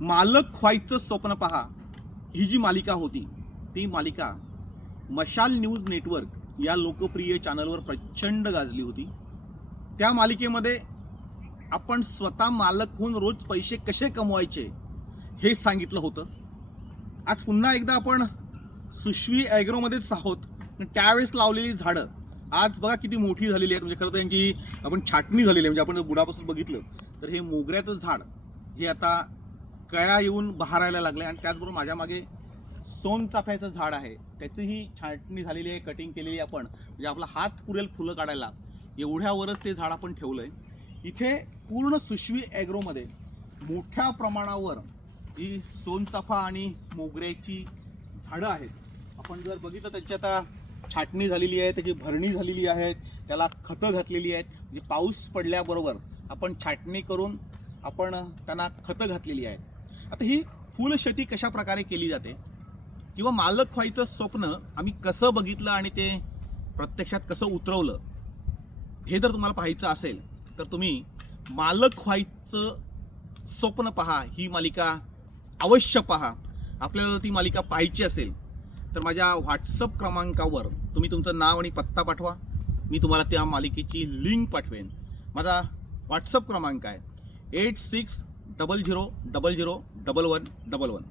मालक व्हायचं स्वप्न पहा. ही जी मालिका होती ती मालिका मशाल न्यूज नेटवर्क या लोकप्रिय चॅनलवर प्रचंड गाजली होती. त्या मालिकेमध्ये आपण स्वतः मालक होऊन रोज पैसे कसे कमवायचे हे सांगितलं होतं. आज पुन्हा एकदा आपण सुशवी ॲग्रोमध्येच आहोत. त्यावेळेस लावलेली झाडं. आज बघा किती मोठी झालेली आहेत. म्हणजे खरं तर यांची आपण छाटणी झालेली आहे. म्हणजे आपण बुडापासून बघितलं तर हे मोगऱ्याचं झाड हे आता कळ्या येऊन बहारायला लागले आणि त्याचबरोबर माझ्या मागे सोनचाफ्याचं झाड आहे. त्याचीही छाटणी झालेली आहे कटिंग केलेली आपण. म्हणजे आपला हात पुरेल फुलं काढायला. एवढ्यावरच ते झाड आपण ठेवलं आहे इथे पूर्ण सुशवी ॲग्रोमध्ये मोठ्या प्रमाणावर जी सोनचाफा आणि मोगऱ्याची झाडं आहेत आपण जर बघितलं त्याची आता छाटणी झालेली आहे त्याची भरणी झालेली आहे त्याला खतं घातलेली आहेत. म्हणजे पाऊस पडल्याबरोबर आपण छाटणी करून आपण त्यांना खतं घातलेली आहेत. आता ही फुलशेती कशा प्रकारे केली जाते? किंवा मालक व्हायचं स्वप्न आम्ही कसं बघितलं आणि ते प्रत्यक्षात कसं उतरवलं? हे जर तुम्हाला पाहायचं असेल तर तुम्ही मालक व्हायचं स्वप्न पहा ही मालिका अवश्य पहा. आपल्याला जर ती मालिका पाहायची असेल तर माझ्या व्हॉट्सअप क्रमांकावर तुम्ही तुमचं नाव आणि पत्ता पाठवा. मी तुम्हाला त्या मालिकेची लिंक पाठवेन. माझा व्हॉट्सअप क्रमांक आहे eight six double zero double zero double one double one